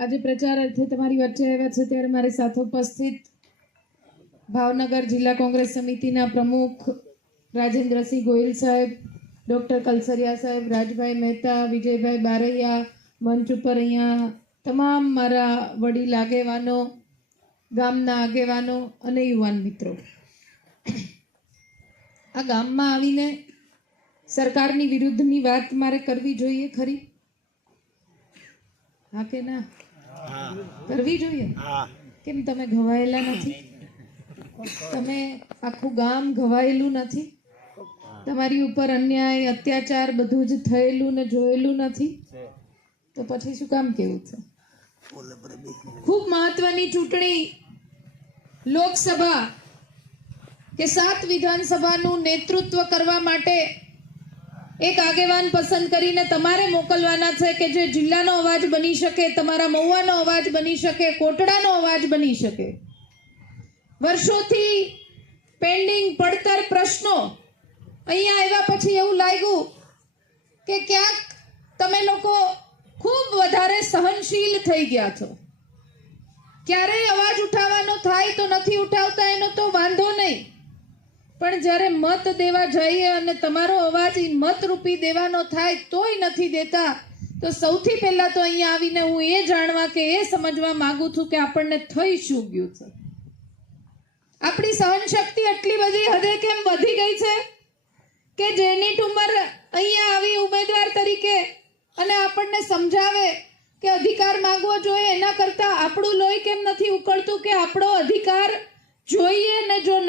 આજે પ્રચાર અર્થે તમારી વચ્ચે આવ્યા છે, ત્યારે મારી સાથે ઉપસ્થિત ભાવનગર જિલ્લા કોંગ્રેસ સમિતિના પ્રમુખ રાજેન્દ્રસિંહ ગોયલ સાહેબ, ડૉક્ટર કલસરિયા સાહેબ, રાજભાઈ મહેતા, વિજયભાઈ બારૈયા, મંચ ઉપર અહીંયા તમામ મારા વડીલ આગેવાનો ગામના આગેવાનો અને યુવાન મિત્રો. આ ગામમાં આવીને સરકારની વિરુદ્ધની વાત મારે કરવી જોઈએ ખરી? હા કે ના? કરવી જોઈએ? કેમ તમે ઘવાયેલા નથી? તમે આખું ગામ ઘવાયેલું નથી? તમારી ઉપર અન્યાય અત્યાચાર બધું જ થયેલું ને જોયેલું નથી? તો પછી શું કામ કેવું છે? ખૂબ મહત્વની ચૂંટણી લોકસભા કે સાત વિધાનસભાનું નેતૃત્વ કરવા માટે એક આગેવાન પસંદ કરીને તમારે મોકલવાના છે કે જે જિલ્લાનો અવાજ બની શકે, તમારા મહુવાનો અવાજ બની શકે, કોટડાનો અવાજ બની શકે. વર્ષોથી પેન્ડિંગ પડતર પ્રશ્નો અહીંયા આવ્યા પછી એવું લાગ્યું કે ક્યાંક તમે લોકો ખૂબ વધારે સહનશીલ થઈ ગયા છો. ક્યારેય અવાજ ઉઠાવવાનો થાય તો નથી ઉઠાવતા, એનો તો વાંધો નહીં. પણ જ્યારે મત દેવા જઈએ અને તમારો અવાજ એ મતરૂપી દેવાનો થાય તોય નથી દેતા, તો સૌથી પહેલાં તો અહીંયા આવીને હું એ જાણવા કે એ સમજવા માંગુ છું કે આપણને થઈ શું ગયું છે. આપણી સહનશક્તિ એટલી બધી હદે કેમ વધી ગઈ છે? કે જેની ટુમર અહીંયા આવી ઉમેદવાર તરીકે અને આપણને સમજાવે કે અધિકાર માંગવો જોઈએ એના કરતાં આપણું લોહી કેમ નથી ઉકળતું કે આપણો અધિકાર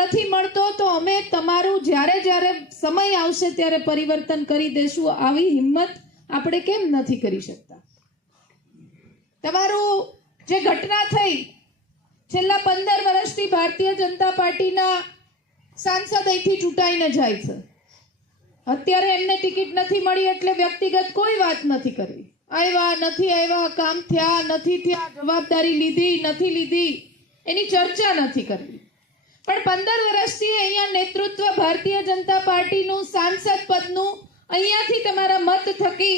નથી મળતો, તો અમે તમારું જ્યારે જ્યારે સમય આવશે ત્યારે પરિવર્તન કરી દેશું. આવી હિંમત આપણે કેમ નથી કરી શકતા? તમારું જે ઘટના થઈ, છેલ્લા પંદર વર્ષથી ભારતીય જનતા પાર્ટીના સાંસદ અહીંથી ચૂંટાઈને જાય છે. અત્યારે એમને ટિકિટ નથી મળી એટલે વ્યક્તિગત કોઈ વાત નથી કરવી. આવ્યા, નથી આવ્યા, કામ થયા, નથી થયા, જવાબદારી લીધી, નથી લીધી, એની ચર્ચા નથી કરવી. પણ પંદર વર્ષથી અહીંયા નેતૃત્વ ભારતીય જનતા પાર્ટીનું સાંસદ પદનું અહીંયાથી તમારા મત થકી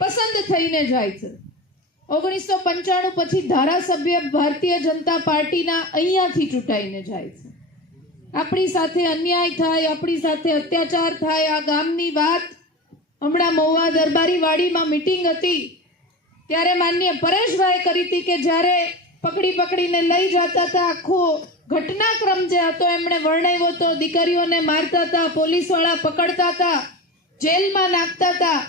પસંદ થઈને જાય છે. ઓગણીસો પંચાણું પછી ધારાસભ્ય ભારતીય જનતા પાર્ટીના અહીંયાથી ચૂંટાઈને જાય છે. આપણી સાથે અન્યાય થાય, આપણી સાથે અત્યાચાર થાય, આ ગામની વાત. હમણાં મહુવા દરબારી વાડીમાં મિટિંગ હતી. ત્યારે માન્ય પરેશભાઈ કરી હતી કે જ્યારે પકડી પકડીને લઈ જતા હતા આખો ઘટનાક્રમ જે હતો એમણે વર્ણવ્યો હતો દીકરીઓને મારતા હતા, પોલીસવાળા પકડતા હતા, જેલમાં નાખતા હતા.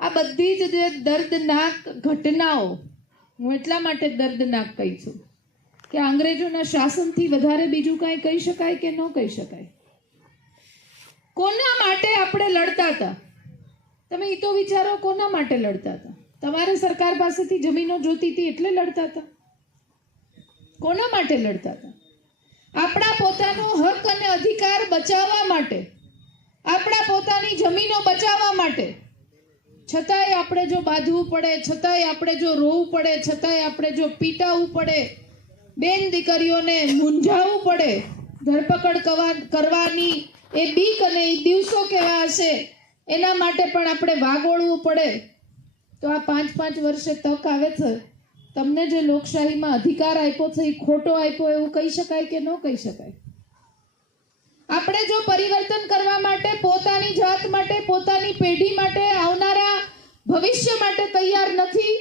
આ બધી જ જે દર્દનાક ઘટનાઓ, હું એટલા માટે દર્દનાક કહી છું કે અંગ્રેજોના શાસનથી વધારે બીજું કાંઈ કહી શકાય કે ન કહી શકાય? કોના માટે આપણે લડતા હતા? તમે એ તો વિચારો કોના માટે લડતા હતા? તમારે સરકાર પાસેથી જમીનો જોતી હતી એટલે લડતા હતા? કોના માટે લડતા હતા? આપણા પોતાનો હક અને અધિકાર બચાવવા માટે, આપણા પોતાની જમીનો બચાવવા માટે. છતાંય આપણે જો બાંધવું પડે, છતાંય આપણે જો રોવું પડે, છતાંય આપણે જો પીટાવવું પડે, બેન દીકરીઓને મૂંઝાવવું પડે, ધરપકડ કરવાની એ બીક અને એ દિવસો કેવા હશે, એના માટે પણ આપણે વાગોળવું પડે. તો આ પાંચ પાંચ વર્ષે તક આવે છે? તમને જે લોકશાહીમાં અધિકાર આપ્યો છે, એ ખોટો આપ્યો, એવું કહી શકાય કે ન કહી શકાય? આપણે જો પરિવર્તન કરવા માટે, પોતાની જાત માટે, પોતાની પેઢી માટે આવનારા ભવિષ્ય માટે તૈયાર નથી,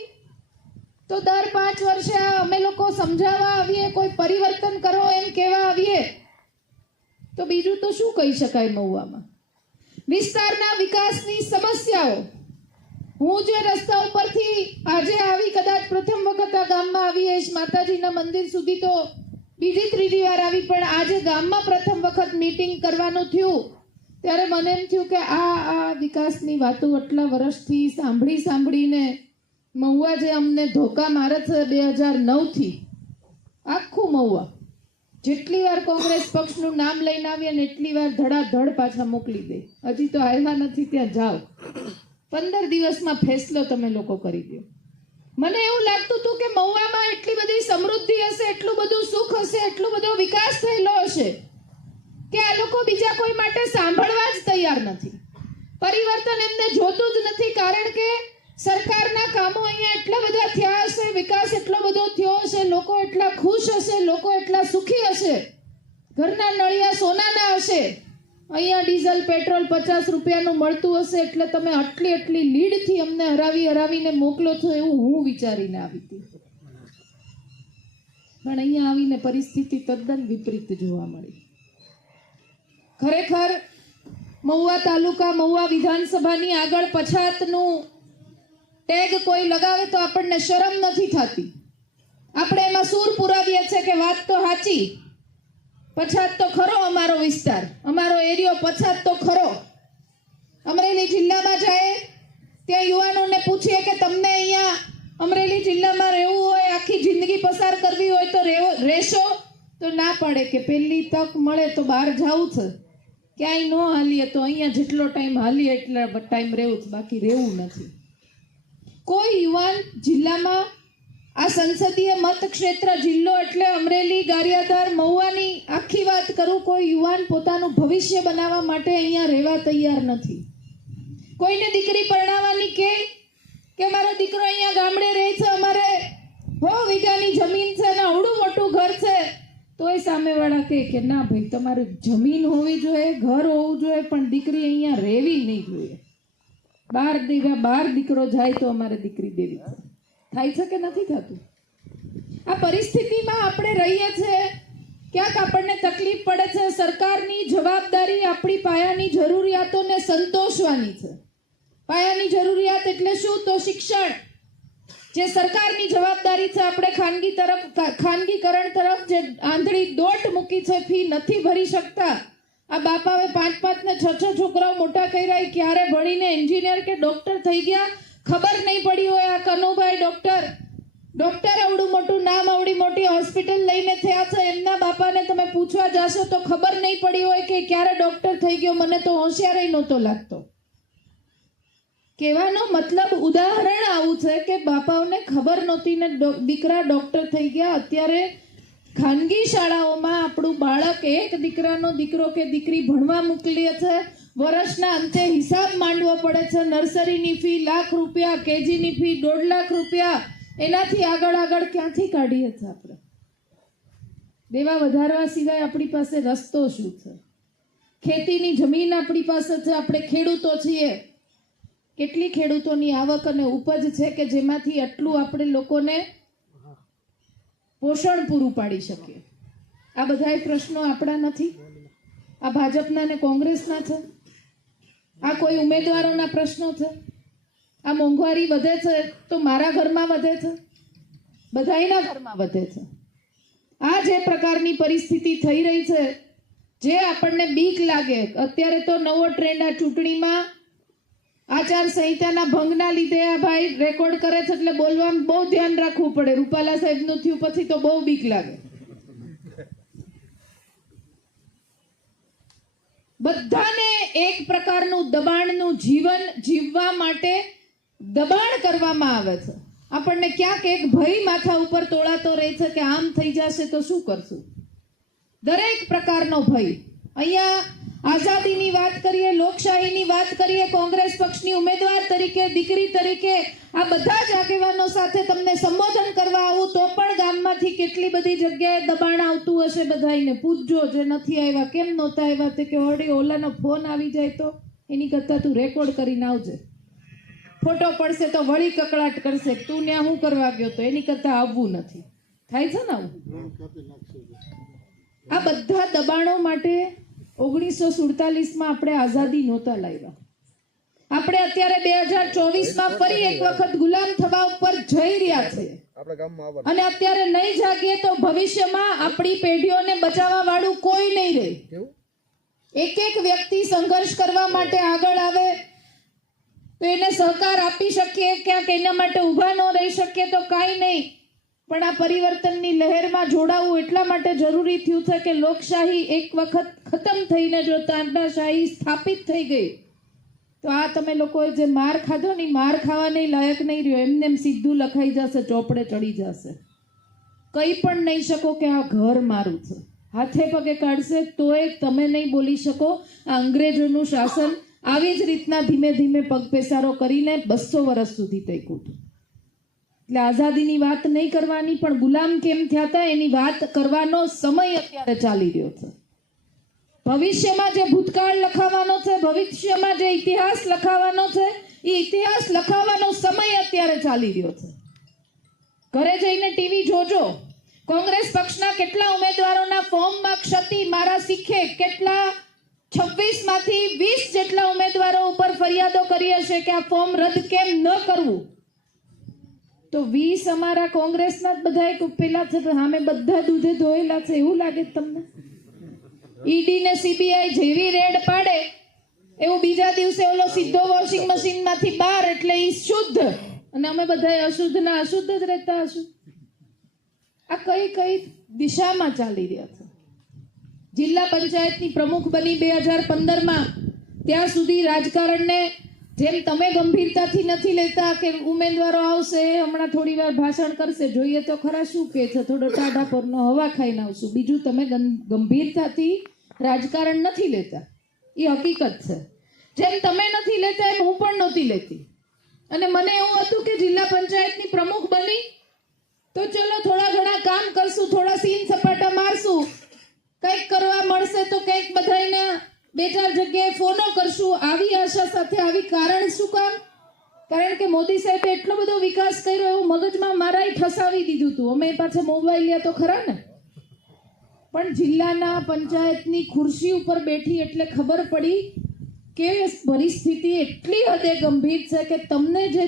તો દર પાંચ વર્ષે અમે લોકો સમજાવવા આવીએ, કોઈ પરિવર્તન કરો એમ કહેવા આવીએ, તો બીજું તો શું કહી શકાય મહુવામાં? વિસ્તારના વિકાસની સમસ્યાઓ હું જે રસ્તા ઉપરથી આજે આવી કદાચ પ્રથમ વખત આ ગામમાં આવી હઈશ માતાજીના મંદિર સુધી તો બીજી ત્રીજી વાર આવી, પણ આજે ગામમાં પ્રથમ વખત મીટિંગ કરવાનું થયું. ત્યારે મને એમ થયું કે આ આ વિકાસની વાતો આટલા વર્ષથી સાંભળી સાંભળીને મહુવા જે અમને ધોકા મારે છે બે હજાર નવથી, આખું મહુવા. જેટલી વાર કોંગ્રેસ પક્ષનું નામ લઈને આવીએ ને એટલી વાર ધડાધડ પાછા મોકલી દે. હજી તો આવ્યા નથી, ત્યાં જાઓ. પંદર દિવસમાં ફેસલો તમે લોકો કરી દો. મને એવું લાગતું હતું કે મહુવામાં એટલી બધી સમૃદ્ધિ હશે, એટલું બધું સુખ હશે, એટલો બધો વિકાસ થયેલો હશે કે આ લોકો બીજા કોઈ માટે સાંભળવા જ તૈયાર નથી. પરિવર્તન એમને જોતું જ નથી કારણ કે સરકારના કામો અહીંયા એટલા બધા થયા હશે, વિકાસ એટલો બધો થયો હશે, લોકો એટલા ખુશ હશે, લોકો એટલા સુખી હશે. ઘરના નળિયા સોનાના હશે. અહીંયા ડીઝલ, પેટ્રોલ પચાસ રૂપિયાનું મળતું હશે એટલે તમે આટલી આટલી લીડથી અમને હરાવી, હરાવીને મોકલો છો એવું હું વિચારીને આવી હતી. પણ અહીંયા આવીને પરિસ્થિતિ તદ્દન વિપરીત જોવા મળી. ખરેખર, મહુવા તાલુકા, મહુવા વિધાનસભાની આગળ પછાતનું ટેગ કોઈ લગાવે તો આપણને શરમ નથી થતી. આપણે એમાં સૂર પુરાવીએ છીએ કે વાત તો સાચી. પછાત તો ખરો અમારો વિસ્તાર. અમારો એરિયો પછાત તો ખરો. અમરેલી જિલ્લામાં જાય, ત્યાં યુવાનોને પૂછીએ કે તમને અહીંયા અમરેલી જિલ્લામાં રહેવું હોય, આખી જિંદગી પસાર કરવી હોય તો રહેવો, રહેશો? તો ના પડે કે પહેલી તક મળે તો બહાર જવું છે. ક્યાંય ન હાલીએ તો અહીંયા જેટલો ટાઈમ હાલીએ એટલા ટાઈમ રહેવું બાકી રહેવું નથી. કોઈ યુવાન જિલ્લામાં આ સંસદીય મતક્ષેત્ર જિલ્લો એટલે અમરેલી, ગારિયાધાર, મહુવાની આખી વાત કરું, કોઈ યુવાન પોતાનું ભવિષ્ય બનાવવા માટે અહીંયા રહેવા તૈયાર નથી કોઈને દીકરી પરણાવવાની કે કે મારો દીકરો અહીંયા ગામડે રહે છે, અમારે હો વીઘાની જમીન છે ને અવડું મોટું ઘર છે, તોય સામેવાળા કહે કે ના ભાઈ, તમારે જમીન હોવી જોઈએ, ઘર હોવું જોઈએ, પણ દીકરી અહીંયા રહેવી નહીં જોઈએ બાર દીકરા, બાર દીકરો જાય તો અમારે દીકરી દેવી છે. થાય છે કે નથી થતું? આ પરિસ્થિતિમાં આપણે રહીએ છીએ, ક્યાંક આપણને તકલીફ પડે છે, સરકારની જવાબદારી આપણી પાયાની જરૂરિયાતોને સંતોષવાની છે. પાયાની જરૂરિયાત એટલે શું? તો શિક્ષણ. જે સરકારની જવાબદારી છે, આપણે ખાનગી તરફ ખાનગીકરણ તરફ જે આંધળી દોટ મૂકી છે, ફી નથી ભરી શકતા. આ બાપાએ પાંચ પાંચ ને છ છ છોકરાઓ મોટા કર્યા ક્યારે ભણીને એન્જિનિયર કે ડોક્ટર થઈ ગયા? ખબર નહીં પડી હોય આ કનુભાઈ ડોક્ટર. ડોક્ટર આવડું મોટું નામ, આવડી મોટી હોસ્પિટલ લઈને થયા છે. એમના બાપાને તમે પૂછવા જશો તો ખબર નહીં પડી હોય કે ક્યારે ડોક્ટર થઈ ગયો. મને તો હોશિયાર નહોતો લાગતો. કહેવાનો મતલબ ઉદાહરણ આવું છે કે બાપાઓને ખબર નહોતી ને દીકરા ડોક્ટર થઈ ગયા. અત્યારે ખાનગી શાળાઓમાં આપણું બાળક એક દીકરાનો દીકરો કે દીકરી ભણવા મોકલીએ છે, વર્ષના અંતે હિસાબ માંડવો પડે છે, નર્સરીની ફી લાખ રૂપિયા, કેજીની ફી દોઢ લાખ રૂપિયા, એનાથી આગળ આગળ ક્યાંથી કાઢીએ છીએ આપણે? દેવા વધારવા સિવાય આપણી પાસે રસ્તો શું છે? ખેતીની જમીન આપણી પાસે છે, આપણે ખેડૂતો છીએ. કેટલી ખેડૂતોની આવક અને ઉપજ છે કે જેમાંથી આટલું આપણે લોકોને પોષણ પૂરું પાડી શકીએ. આ બધાય પ્રશ્નો આપણા નથી. આ ભાજપના ને કોંગ્રેસના છે. આ કોઈ ઉમેદવારોના પ્રશ્નો છે. આ મોંઘવારી વધે છે તો મારા ઘરમાં વધે છે. બધાયના ઘરમાં વધે છે. આ જે પ્રકારની પરિસ્થિતિ થઈ રહી છે, જે આપણને બીક લાગે, અત્યારે તો નવો ટ્રેન્ડ આ ચૂંટણીમાં આચાર સંહિતાના ભંગના લીધે આ ભાઈ રેકોર્ડ કરે છે એટલે બોલવામાં બહુ ધ્યાન રાખવું પડે. રૂપાલા સાહેબનું થયું પછી તો બહુ બીક લાગે. બધાને એક પ્રકારનું દબાણનું જીવન જીવવા માટે દબાણ કરવામાં આવે છે. આપણને ક્યાંક એક ભય માથા ઉપર તોળાતો રહે છે કે આમ થઈ જશે તો શું કરશું? દરેક પ્રકારનો ભય. અહીંયા આઝાદીની વાત કરીએ, લોકશાહીની વાત કરીએ, કોંગ્રેસ પક્ષની ઉમેદવાર તરીકે, દીકરી તરીકે, આ બધા જ આગેવાનો સાથે તમને સંબોધન કરવા આવું તો પણ ગામમાંથી કેટલી બધી જગ્યાએ દબાણ આવતું હશે બધાને પૂછજો, જે નથી આવ્યા, કેમ નહોતા આવ્યા, તે કે ઓડી ઓલાનો ફોન આવી જાય તો? એની કરતાં તું રેકોર્ડ કરીને આવજે. ફોટો પડશે તો વળી કકડાટ કરશે. તું ત્યાં શું કરવા ગયો તો? એની કરતાં આવવું નથી. થાય છે ને આવું? આ બધા દબાણો માટે ઓગણીસો સુડતાલીસમાં આપણે આઝાદી નહોતા લાવ્યા આપણે અત્યારે બે હજાર ચોવીસમાં ફરી એક વખત ગુલામ થવા ઉપર જઈ રહ્યા છે. અને અત્યારે નહીં જાગીએ તો ભવિષ્યમાં આપણી પેઢીઓને બચાવવા વાળું કોઈ નહીં રહે. એક એક વ્યક્તિ સંઘર્ષ કરવા માટે આગળ આવે તો એને સહકાર આપી શકીએ ક્યાંક એના માટે ઊભા ન રહી શકીએ તો કાંઈ નહીં. પણ આ પરિવર્તનની લહેરમાં જોડાવું એટલા માટે જરૂરી થયું છે કે લોકશાહી એક વખત ખતમ થઈને જો તાનાશાહી સ્થાપિત થઈ ગઈ, તો આ તમે લોકોએ જે માર ખાધો ને માર ખાવાની લાયક નહીં રહ્યો. એમને એમ સીધું લખાઈ જશે, ચોપડે ચડી જશે. કંઈ પણ નહીં શકો કે આ ઘર મારું છે. હાથે પગે કાઢશે તોય તમે નહીં બોલી શકો. આ અંગ્રેજોનું શાસન આવી જ રીતના ધીમે ધીમે પગપેસારો કરીને બસો વર્ષ સુધી તૈકું હતું. એટલે આઝાદીની વાત નહીં કરવાની, પણ ગુલામ કેમ થયા હતા એની વાત કરવાનો સમય અત્યારે ચાલી રહ્યો છે. ભવિષ્યમાં જે ભૂતકાળ લખાવાનો છે, ભવિષ્યમાં જે ઇતિહાસ લખાવાનો છે, એ ઇતિહાસ લખાવાનો સમય અત્યારે ચાલી રહ્યો છે. ઘરે જઈને ટીવી જોજો. કોંગ્રેસ પક્ષના કેટલા ઉમેદવારોના ફોર્મમાં ક્ષતિ મારા શીખે, કેટલા છવ્વીસમાંથી વીસ જેટલા ઉમેદવારો ઉપર ફરિયાદો કરી હશે કે આ ફોર્મ રદ કેમ ન કરવું? તો વીસ અમારા કોંગ્રેસના જ બધા પેલા છે સામે બધા દૂધે ધોયેલા છે, એવું લાગે તમને? ઈડી ને સીબીઆઈ જેવી રેડ પાડે, એવું બીજા દિવસે ઓલો સીધો વોશિંગ મશીનમાંથી બહાર એટલે ઈ શુદ્ધ. અને અમે બધા અશુદ્ધ ના અશુદ્ધ જ રહેતા હશું. આ કઈ કઈ દિશામાં ચાલી રહ્યા છે? જિલ્લા પંચાયતની પ્રમુખ બની બે હજાર પંદરમાં. ત્યાં સુધી રાજકારણને જેમ તમે ગંભીરતાથી નથી લેતા કે ઉમેદવારો આવશે, હમણાં થોડી વાર ભાષણ કરશે, જોઈએ તો ખરા શું કે છે? થોડો ટાઢા પરનો હવા ખાઈને આવશું. બીજું તમે ગંભીરતાથી રાજકારણ નથી લેતા. એ હકીકત છે. જેમ તમે નથી લેતા, એમ હું પણ નહોતી લેતી. અને મને એવું હતું કે જિલ્લા પંચાયતની પ્રમુખ બની, તો ચલો થોડા ઘણા કામ કરશું, થોડા સીન સપાટા મારશું. કંઈક કરવા મળશે તો બે ચાર જગ્યાએ ફોનો કરશું, આવી આશા સાથે આવી કારણ શું કામ? કારણ કે મોદી સાહેબે એટલો બધો વિકાસ કર્યો, એવું મગજમાં મારાય ઠસાવી દીધું હતું અમે પાછા મોબાઈલ તો ખરા ને? પણ જિલ્લાના પંચાયતની ખુરશી ઉપર બેઠી એટલે ખબર પડી કે પરિસ્થિતિ એટલી હદે ગંભીર છે કે તમને જે